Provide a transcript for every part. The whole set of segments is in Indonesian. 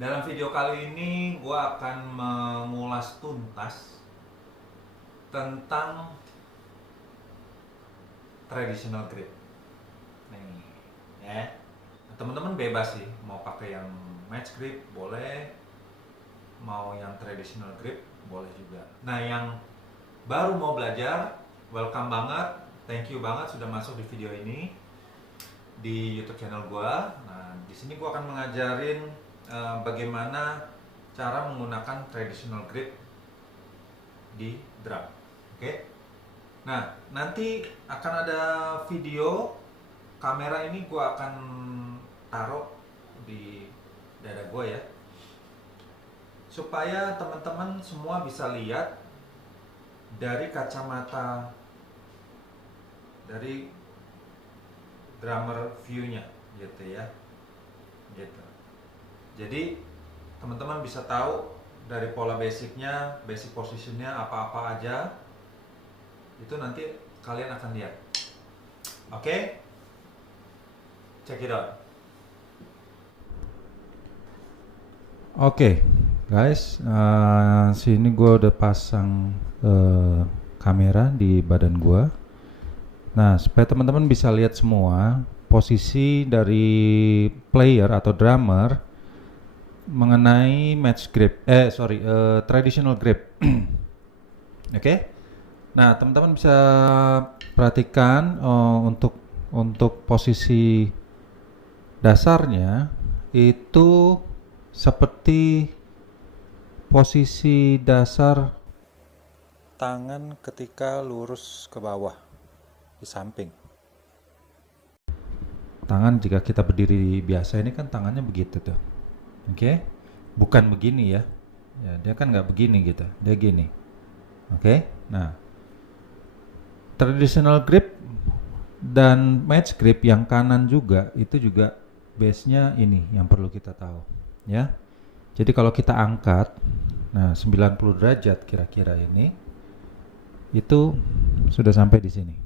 Dalam video kali ini gue akan mengulas tuntas tentang traditional grip. Nih, ya. Teman-teman bebas sih, mau pakai yang match grip boleh, mau yang traditional grip boleh juga. Nah, yang baru mau belajar, welcome banget, thank you banget sudah masuk di video ini di YouTube channel gue. Nah, di sini gue akan mengajarin bagaimana cara menggunakan traditional grip di drum. Oke. Nah, nanti akan ada video. Kamera ini gue akan taruh di dada gue ya, supaya teman-teman semua bisa lihat dari kacamata dari drummer view-nya gitu ya, gitu. Jadi teman-teman bisa tahu dari pola basicnya, basic positionnya apa-apa aja, itu nanti kalian akan lihat. Oke? Check it out. Oke, guys, sini gue udah pasang kamera di badan gue. Nah, supaya teman-teman bisa lihat semua posisi dari player atau drummer mengenai match grip, traditional grip. Oke. Nah, teman-teman bisa perhatikan untuk posisi dasarnya itu seperti posisi dasar tangan ketika lurus ke bawah di samping. Tangan jika kita berdiri biasa ini kan tangannya begitu tuh. Oke, bukan begini ya. Ya, dia kan nggak begini gitu, dia gini. Oke, nah traditional grip dan match grip yang kanan juga itu juga base-nya ini yang perlu kita tahu ya. Jadi kalau kita angkat, nah 90 derajat kira-kira ini itu sudah sampai di sini.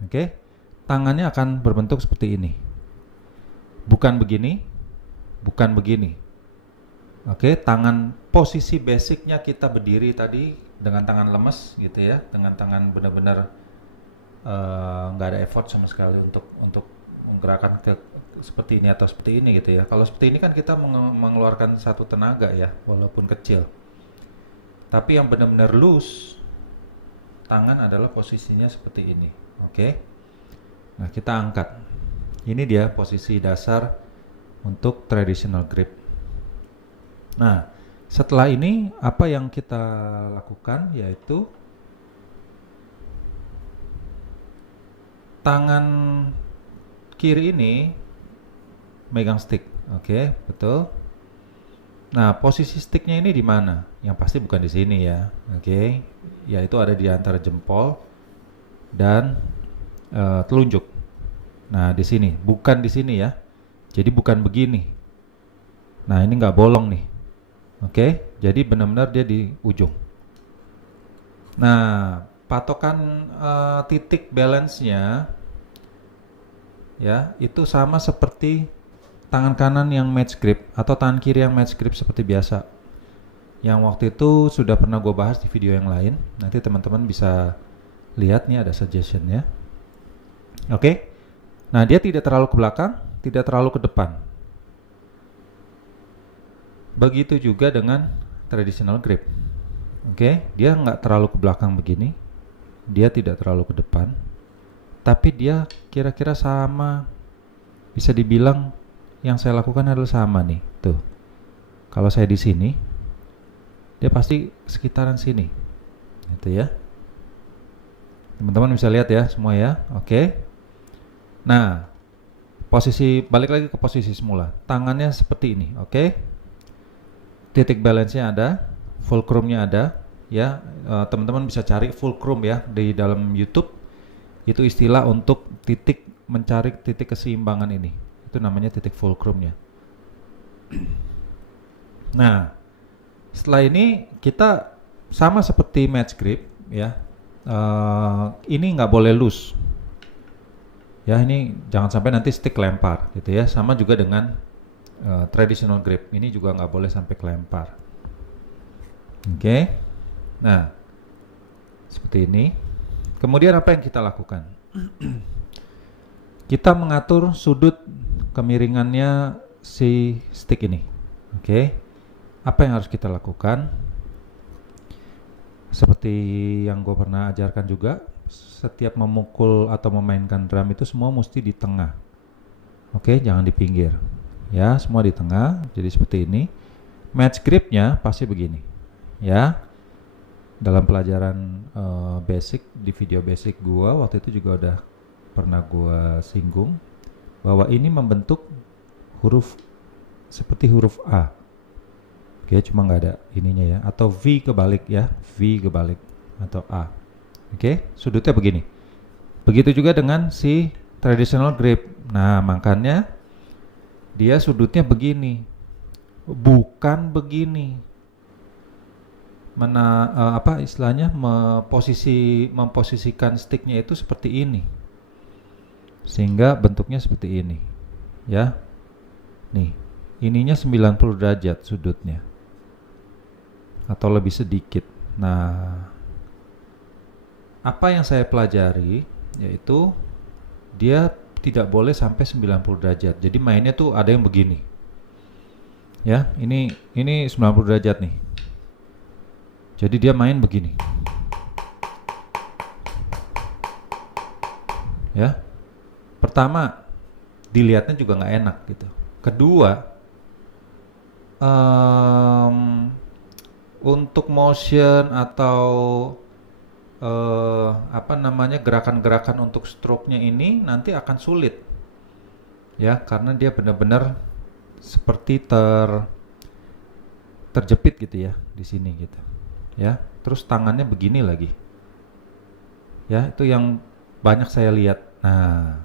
Oke, tangannya akan berbentuk seperti ini, bukan begini, bukan begini. Oke, tangan posisi basicnya kita berdiri tadi dengan tangan lemes gitu ya, dengan tangan benar-benar nggak ada effort sama sekali untuk menggerakkan ke seperti ini atau seperti ini gitu ya. Kalau seperti ini kan kita mengeluarkan satu tenaga ya, walaupun kecil. Tapi yang benar-benar loose, tangan adalah posisinya seperti ini. Oke. Nah, kita angkat. Ini dia posisi dasar untuk traditional grip. Nah, setelah ini apa yang kita lakukan yaitu tangan kiri ini megang stick. Oke, betul. Nah, posisi sticknya ini di mana? Yang pasti bukan di sini ya. Oke, yaitu ada di antara jempol dan telunjuk. Nah, di sini, bukan di sini ya. Jadi bukan begini. Nah, ini nggak bolong nih. Oke, jadi benar-benar dia di ujung. Nah, patokan titik balance-nya ya, itu sama seperti tangan kanan yang match grip atau tangan kiri yang match grip seperti biasa. Yang waktu itu sudah pernah gue bahas di video yang lain. Nanti teman-teman bisa lihat nih ada suggestion-nya. Oke. Nah, dia tidak terlalu ke belakang, tidak terlalu ke depan. Begitu juga dengan traditional grip. Oke, dia nggak terlalu ke belakang begini, dia tidak terlalu ke depan, tapi dia kira-kira sama. Bisa dibilang yang saya lakukan adalah sama nih. Tuh, kalau saya di sini, dia pasti sekitaran sini, gitu ya. Teman-teman bisa lihat ya semua ya. Oke. Nah, posisi balik lagi ke posisi semula. Tangannya seperti ini, oke? Titik balance-nya ada, fulcrum-nya ada, ya. Teman-teman bisa cari fulcrum ya di dalam YouTube. Itu istilah untuk mencari titik keseimbangan ini. Itu namanya titik fulcrumnya. Nah, setelah ini kita sama seperti match grip ya. Ini nggak boleh loose. Ya, ini jangan sampai nanti stick lempar gitu ya. Sama juga dengan traditional grip. Ini juga nggak boleh sampai kelempar. Oke. Nah, seperti ini. Kemudian apa yang kita lakukan? Kita mengatur sudut kemiringannya si stick ini. Oke. Apa yang harus kita lakukan? Seperti yang gue pernah ajarkan juga, setiap memukul atau memainkan drum itu semua mesti di tengah. Oke, jangan di pinggir. Ya, semua di tengah. Jadi seperti ini. Match gripnya pasti begini. Ya. Dalam pelajaran basic di video basic gua waktu itu juga udah pernah gua singgung bahwa ini membentuk huruf seperti huruf A. Oke, cuma nggak ada ininya ya, atau V kebalik ya, V kebalik atau A. Oke, sudutnya begini. Begitu juga dengan si traditional grip. Nah, makanya dia sudutnya begini, bukan begini. Istilahnya memposisikan sticknya itu seperti ini sehingga bentuknya seperti ini ya. Nih, ininya 90 derajat sudutnya atau lebih sedikit. Nah, apa yang saya pelajari yaitu dia tidak boleh sampai 90 derajat. Jadi mainnya tuh ada yang begini ya, ini 90 derajat nih. Jadi dia main begini. Ya. Pertama, dilihatnya juga nggak enak gitu. Kedua, untuk motion atau gerakan-gerakan untuk stroke-nya ini nanti akan sulit. Ya, karena dia benar-benar seperti terjepit gitu ya di sini gitu. Ya, terus tangannya begini lagi. Ya, itu yang banyak saya lihat. Nah,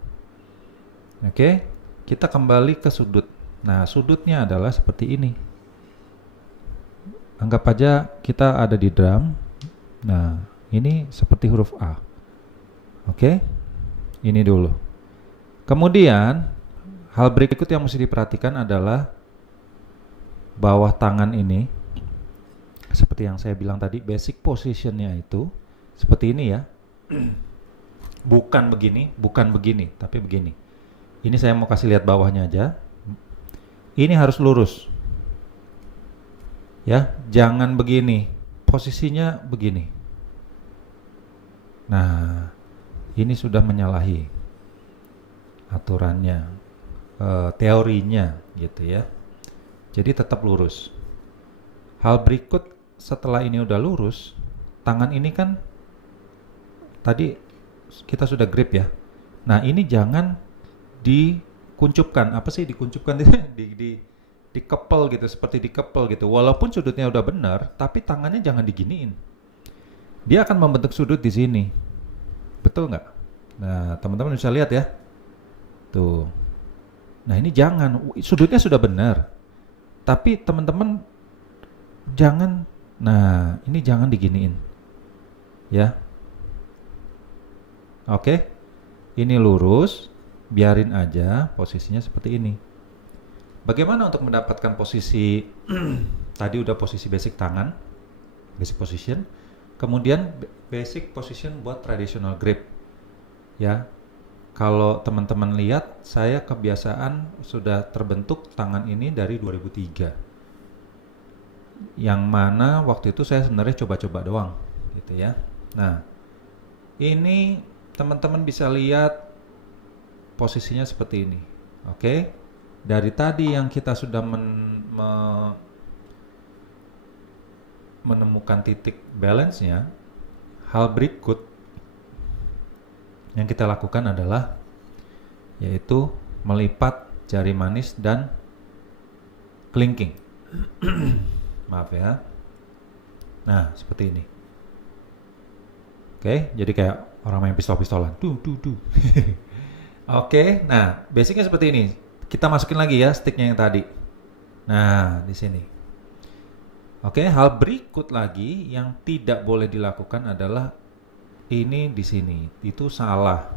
oke, kita kembali ke sudut. Nah, sudutnya adalah seperti ini. Anggap aja kita ada di drum. Nah, ini seperti huruf A. Oke, ini dulu. Kemudian, hal berikut yang mesti diperhatikan adalah bawah tangan ini. Seperti yang saya bilang tadi, basic positionnya itu seperti ini ya. Bukan begini, tapi begini. Ini saya mau kasih lihat bawahnya aja. Ini harus lurus. Ya, jangan begini. Posisinya begini. Nah, ini sudah menyalahi aturannya, teorinya gitu ya. Jadi tetap lurus. Hal berikut setelah ini udah lurus, tangan ini kan tadi kita sudah grip ya. Nah, ini jangan dikuncupkan. Apa sih dikuncupkan? Dikepel gitu, seperti dikepel gitu. Walaupun sudutnya udah benar, tapi tangannya jangan diginiin. Dia akan membentuk sudut di sini. Betul nggak? Nah, teman-teman bisa lihat ya. Tuh. Nah, ini jangan. Sudutnya sudah benar. Tapi teman-teman jangan. Nah, ini jangan diginiin. Ya. Oke. Ini lurus, biarin aja posisinya seperti ini. Bagaimana untuk mendapatkan posisi tadi udah posisi basic tangan, basic position, kemudian basic position buat traditional grip. Ya. Kalau teman-teman lihat, saya kebiasaan sudah terbentuk tangan ini dari 2003. Yang mana waktu itu saya sebenarnya coba-coba doang gitu ya. Nah, ini teman-teman bisa lihat posisinya seperti ini. Oke. Dari tadi yang kita sudah menemukan titik balance-nya, hal berikut yang kita lakukan adalah yaitu melipat jari manis dan kelingking. Maaf ya. Nah, seperti ini. Oke, jadi kayak orang main pistol-pistolan. Duh. Oke, nah basicnya seperti ini. Kita masukin lagi ya sticknya yang tadi. Nah, di sini. Oke, hal berikut lagi yang tidak boleh dilakukan adalah ini di sini. Itu salah.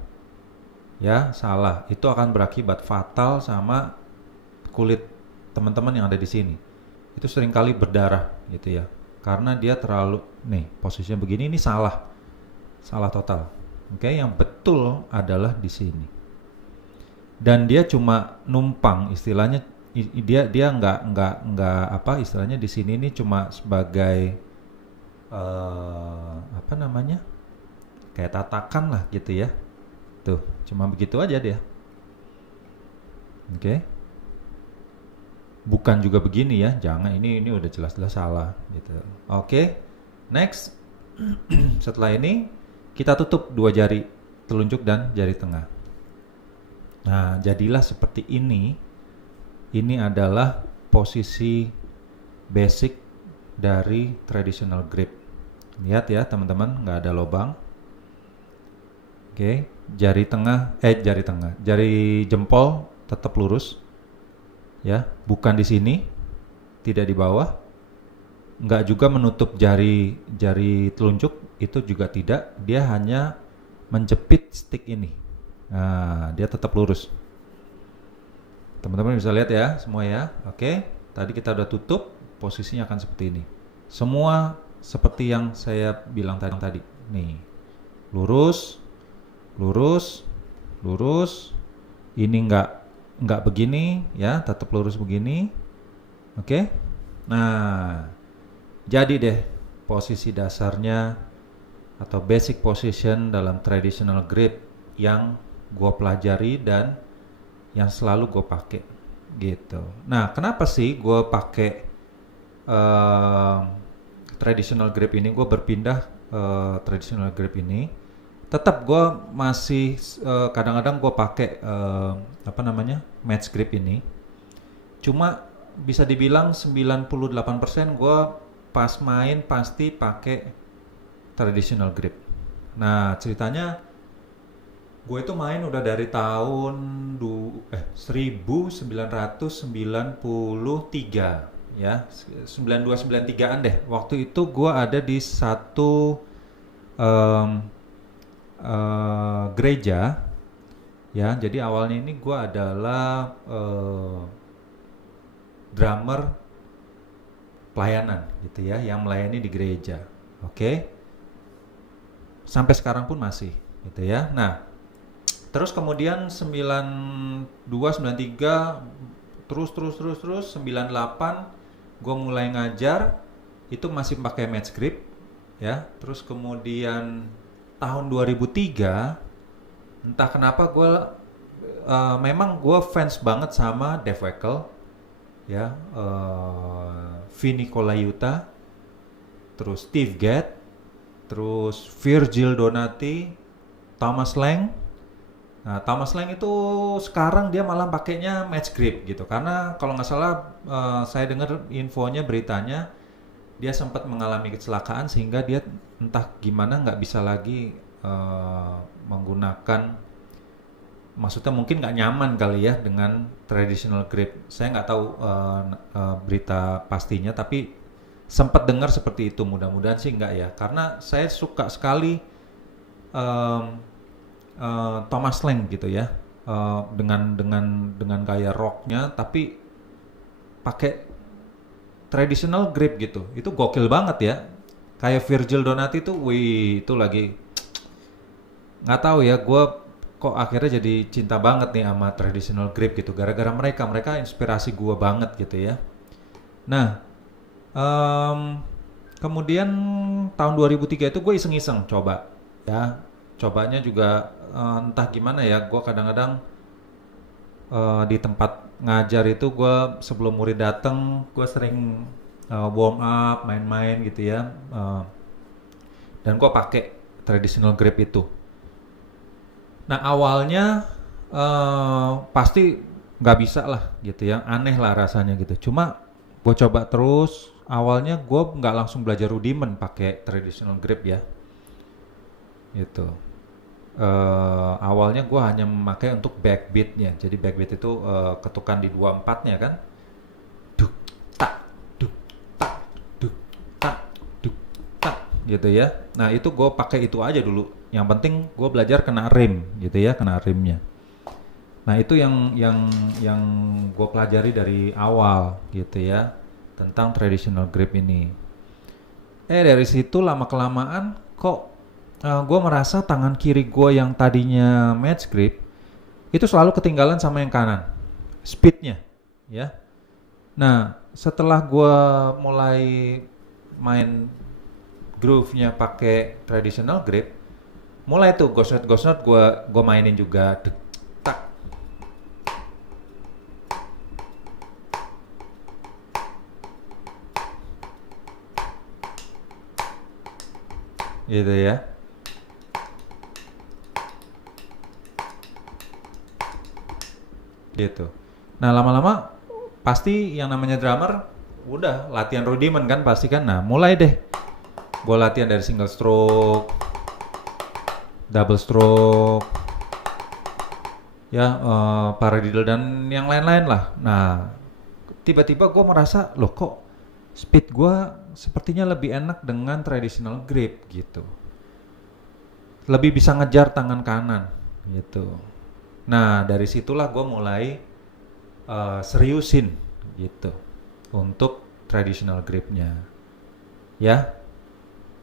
Ya, salah. Itu akan berakibat fatal sama kulit teman-teman yang ada di sini. Itu seringkali berdarah gitu ya. Karena dia terlalu nih, posisinya begini, ini salah. Salah total. Oke, yang betul adalah di sini. Dan dia cuma numpang, istilahnya dia nggak apa istilahnya di sini ini cuma sebagai apa namanya, kayak tatakan lah gitu ya. Tuh, cuma begitu aja dia. Oke. Bukan juga begini ya, jangan, ini udah jelas-jelas salah gitu. Oke. Next. Setelah ini kita tutup dua jari telunjuk dan jari tengah. Nah, jadilah seperti ini. Ini adalah posisi basic dari traditional grip. Lihat ya teman-teman, nggak ada lubang. Oke, jari jempol tetap lurus. Ya, bukan di sini, tidak di bawah. Nggak juga menutup jari telunjuk, itu juga tidak. Dia hanya menjepit stick ini. Nah, dia tetap lurus. Teman-teman bisa lihat ya semua ya. Oke, tadi kita udah tutup, posisinya akan seperti ini. Semua seperti yang saya bilang tadi. Nih, lurus. Ini nggak begini ya, tetap lurus begini. Oke. Nah, jadi deh posisi dasarnya atau basic position dalam traditional grip yang gue pelajari dan yang selalu gue pakai gitu. Nah, kenapa sih gue pakai traditional grip ini? Gue berpindah traditional grip ini. Tetap gue masih kadang-kadang gue pakai match grip ini. Cuma bisa dibilang 98% gue pas main pasti pakai traditional grip. Nah, ceritanya gue itu main udah dari tahun 1993 ya, 92-93an deh. Waktu itu gue ada di satu gereja ya. Jadi awalnya ini gue adalah drummer pelayanan gitu ya, yang melayani di gereja. Oke. Sampai sekarang pun masih gitu ya. Nah, terus kemudian 92, 93 terus 98 gue mulai ngajar, itu masih pakai match grip ya. Terus kemudian tahun 2003 entah kenapa gue memang gue fans banget sama Dave Weckl ya, Vinny Colaiuta, terus Steve Gadd, terus Virgil Donati, Thomas Lang. Nah, Thomas Lang itu sekarang dia malah pakainya match grip gitu, karena kalau nggak salah saya dengar infonya, beritanya dia sempat mengalami kecelakaan sehingga dia entah gimana nggak bisa lagi menggunakan, maksudnya mungkin nggak nyaman kali ya dengan traditional grip. Saya nggak tahu berita pastinya, tapi sempat dengar seperti itu. Mudah-mudahan sih nggak ya, karena saya suka sekali Thomas Lang gitu ya, dengan gaya rocknya tapi pakai traditional grip gitu. Itu gokil banget ya. Kayak Virgil Donati tuh, wih, itu lagi nggak tahu ya, gue kok akhirnya jadi cinta banget nih sama traditional grip gitu, gara-gara mereka inspirasi gue banget gitu ya. Nah, kemudian tahun 2003 itu gue iseng-iseng coba ya. Cobanya juga entah gimana ya, gue kadang-kadang di tempat ngajar itu gue sebelum murid datang gue sering warm up, main-main gitu ya, dan gue pakai traditional grip itu. Nah, awalnya pasti nggak bisa lah gitu ya, aneh lah rasanya gitu. Cuma gue coba terus. Awalnya gue nggak langsung belajar rudiment pakai traditional grip ya. gitu. Awalnya gue hanya memakai untuk backbeatnya. Jadi backbeat itu ketukan di 24-nya kan. Duk tak duk tak duk tak duk tak gitu ya. Nah itu gue pakai itu aja dulu. Yang penting gue belajar kena rim gitu ya, kena rimnya. Nah itu yang gue pelajari dari awal gitu ya, tentang traditional grip ini. Dari situ lama kelamaan kok gue merasa tangan kiri gue yang tadinya match grip itu selalu ketinggalan sama yang kanan, speednya, ya. Nah setelah gue mulai main groove-nya pakai traditional grip, mulai tuh ghost note gue mainin juga, dek, tak, gitu ya. Gitu. Nah lama-lama pasti yang namanya drummer udah latihan rudiment kan pasti kan. Nah mulai deh gue latihan dari single stroke, double stroke, ya paradiddle dan yang lain-lain lah. Nah tiba-tiba gue merasa loh kok speed gue sepertinya lebih enak dengan traditional grip gitu. Lebih bisa ngejar tangan kanan gitu. Nah dari situlah gue mulai seriusin gitu untuk traditional gripnya. Ya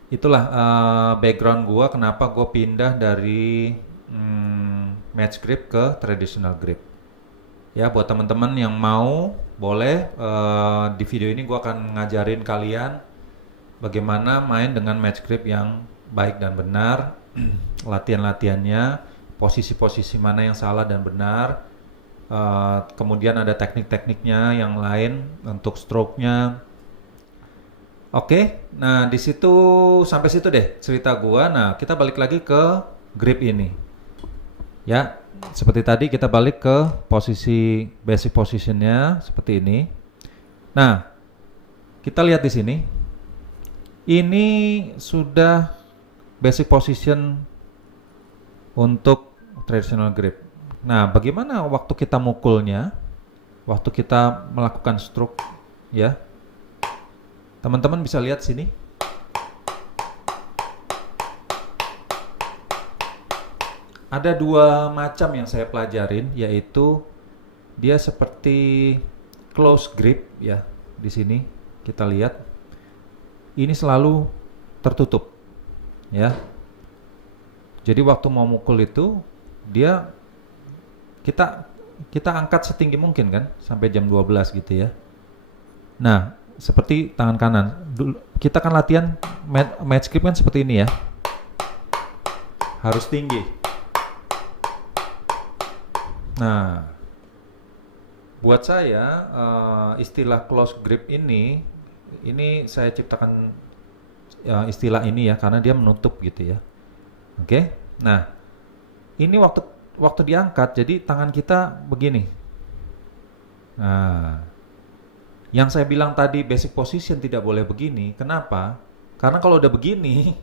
itulah background gue kenapa gue pindah dari match grip ke traditional grip. Ya buat teman-teman yang mau boleh di video ini gue akan ngajarin kalian bagaimana main dengan match grip yang baik dan benar. Latihan-latihannya, posisi-posisi mana yang salah dan benar, kemudian ada teknik-tekniknya yang lain untuk stroke-nya. Oke, nah di situ sampai situ deh cerita gua. Nah kita balik lagi ke grip ini, ya seperti tadi kita balik ke posisi basic positionnya seperti ini. Nah kita lihat di sini, ini sudah basic position untuk traditional grip. Nah, bagaimana waktu kita mukulnya, waktu kita melakukan stroke, ya? Teman-teman bisa lihat sini. Ada dua macam yang saya pelajarin, yaitu dia seperti close grip, ya. Di sini kita lihat, ini selalu tertutup. Ya, jadi waktu mau mukul itu dia kita angkat setinggi mungkin kan sampai jam 12 gitu ya. Nah seperti tangan kanan dulu, kita kan latihan match grip kan seperti ini ya, harus tinggi. Nah buat saya istilah close grip ini saya ciptakan istilah ini ya karena dia menutup gitu ya. Oke. Nah, ini waktu diangkat jadi tangan kita begini. Nah, yang saya bilang tadi basic position tidak boleh begini. Kenapa? Karena kalau udah begini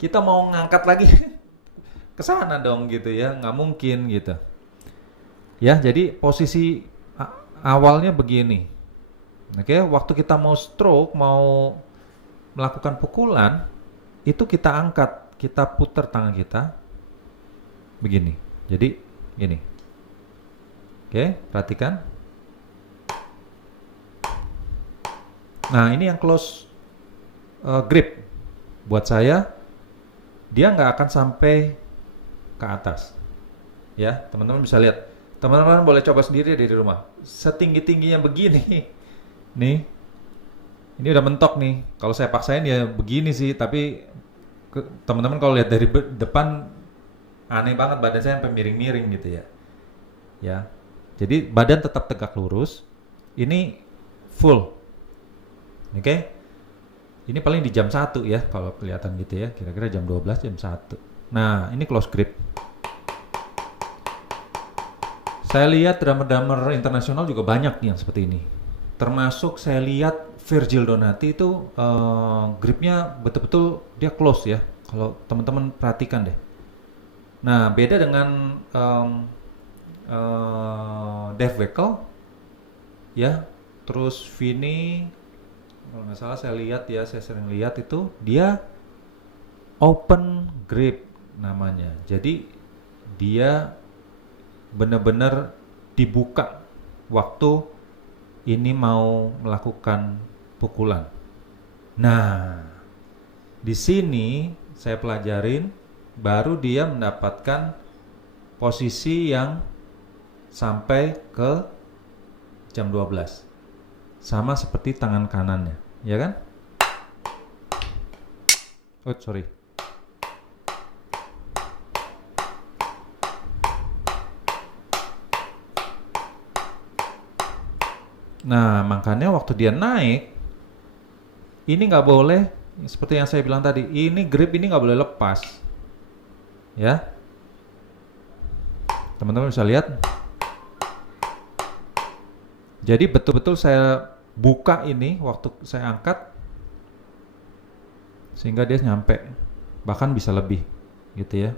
kita mau ngangkat lagi ke sana dong gitu ya, nggak mungkin gitu. Ya, jadi posisi awalnya begini. Oke, waktu kita mau stroke, mau melakukan pukulan, itu kita angkat, kita putar tangan kita begini. Jadi gini. Oke, perhatikan. Nah, ini yang close grip. Buat saya dia nggak akan sampai ke atas. Ya, teman-teman bisa lihat. Teman-teman boleh coba sendiri di rumah. Setinggi-tingginya begini. Nih. Ini udah mentok nih. Kalau saya paksain ya begini sih, tapi teman-teman kalau lihat dari depan aneh banget, badan saya sampai miring-miring gitu ya. Ya. Jadi badan tetap tegak lurus. Ini full. Oke. Ini paling di jam 1 ya kalau kelihatan gitu ya. Kira-kira jam 12, jam 1. Nah, ini close grip. Saya lihat drummer-drummer internasional juga banyak yang seperti ini. Termasuk saya lihat Virgil Donati itu gripnya betul-betul dia close ya. Kalau teman-teman perhatikan deh. Nah, beda dengan Dave Weckl ya. Terus Vini, kalau nggak salah saya lihat ya, saya sering lihat itu dia open grip namanya. Jadi dia benar-benar dibuka waktu ini mau melakukan pukulan. Nah, di sini saya pelajarin baru dia mendapatkan posisi yang sampai ke jam 12. Sama seperti tangan kanannya, ya kan? Oh, sorry. Nah, makanya waktu dia naik, ini nggak boleh, seperti yang saya bilang tadi, ini grip ini nggak boleh lepas. Ya, teman-teman bisa lihat. Jadi betul-betul saya buka ini waktu saya angkat, sehingga dia nyampe, bahkan bisa lebih, gitu ya.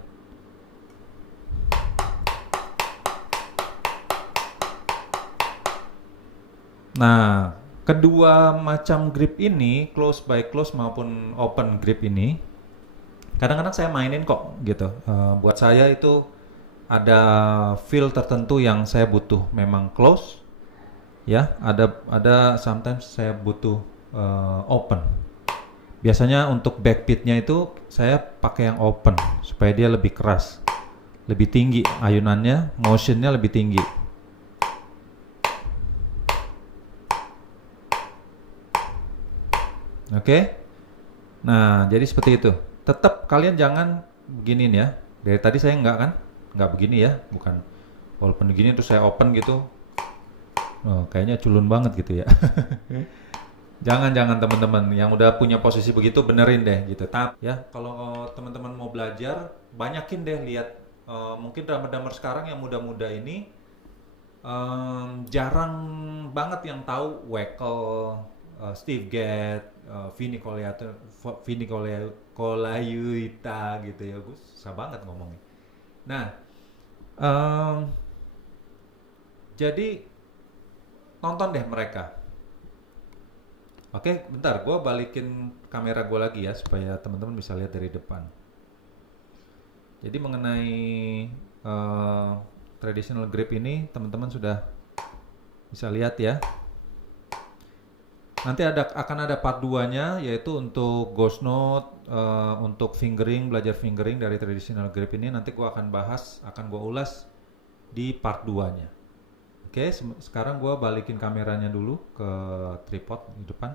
Nah, kedua macam grip ini, close by close maupun open grip ini, kadang-kadang saya mainin kok gitu. Buat saya itu ada feel tertentu yang saya butuh memang close, ya. Ada sometimes saya butuh open. Biasanya untuk backbeatnya itu saya pakai yang open supaya dia lebih keras, lebih tinggi ayunannya, motionnya lebih tinggi. Oke. Nah, jadi seperti itu. Tetap kalian jangan beginiin ya. Dari tadi saya nggak begini ya, bukan. Walaupun begini terus saya open gitu. Oh, kayaknya culun banget gitu ya. Jangan teman-teman yang udah punya posisi begitu benerin deh gitu. Tapi ya kalau teman-teman mau belajar, banyakin deh lihat mungkin drummer-drummer sekarang yang muda-muda ini jarang banget yang tahu Weckl, Steve Gadd, Vini Colaiuta gitu ya, gue susah banget ngomongnya. Nah, jadi nonton deh mereka. Oke, bentar, gue balikin kamera gue lagi ya supaya teman-teman bisa lihat dari depan. Jadi mengenai traditional grip ini, teman-teman sudah bisa lihat ya. Nanti akan ada part 2-nya, yaitu untuk ghost note, untuk fingering, belajar fingering dari traditional grip ini. Nanti gue akan gue ulas di part 2-nya. Oke, sekarang gue balikin kameranya dulu ke tripod di depan.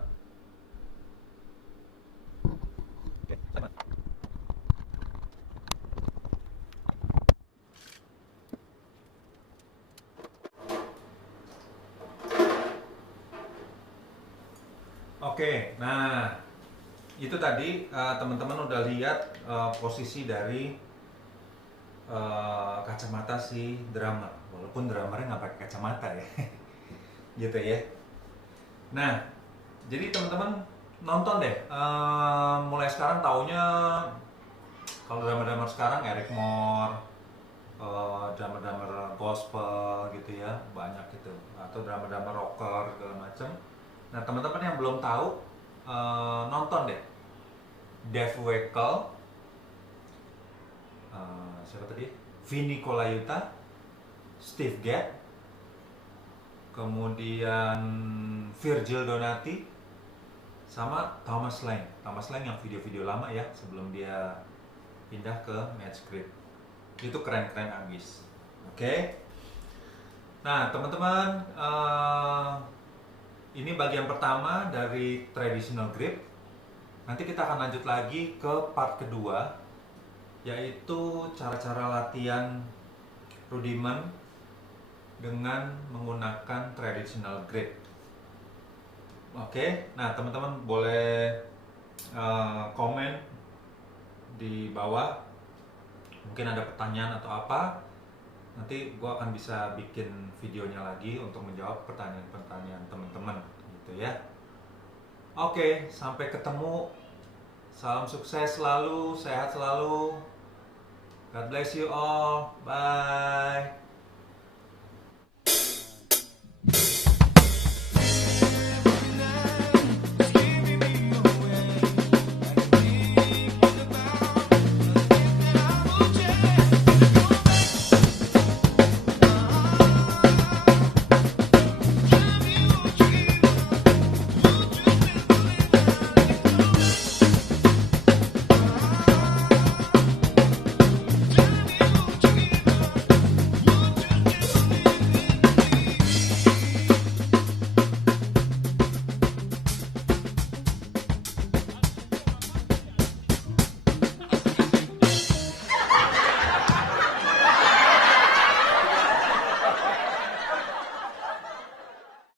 Oke, nah itu tadi teman-teman udah lihat posisi dari kacamata si drummer, walaupun drummernya nggak pakai kacamata ya, gitu ya. Nah, jadi teman-teman nonton deh, mulai sekarang taunya kalau drummer-drummer sekarang Eric Moore, drummer-drummer gospel gitu ya, banyak gitu, atau drummer-drummer rocker segala macam. Nah, teman-teman yang belum tahu, nonton deh Dave Weckl, siapa tadi? Vini Colaiuta, Steve Gadd, kemudian Virgil Donati, sama Thomas Lang. Thomas Lang yang video-video lama ya, sebelum dia pindah ke Match Grip. Itu keren-keren abis. Oke. Nah, teman-teman, ini bagian pertama dari traditional grip. Nanti kita akan lanjut lagi ke part kedua, yaitu cara-cara latihan rudiment dengan menggunakan traditional grip. Oke, nah teman-teman boleh komen di bawah, mungkin ada pertanyaan atau apa. Nanti gue akan bisa bikin videonya lagi untuk menjawab pertanyaan-pertanyaan teman-teman gitu ya. Oke, sampai ketemu Salam sukses selalu, sehat selalu. God bless you all. Bye.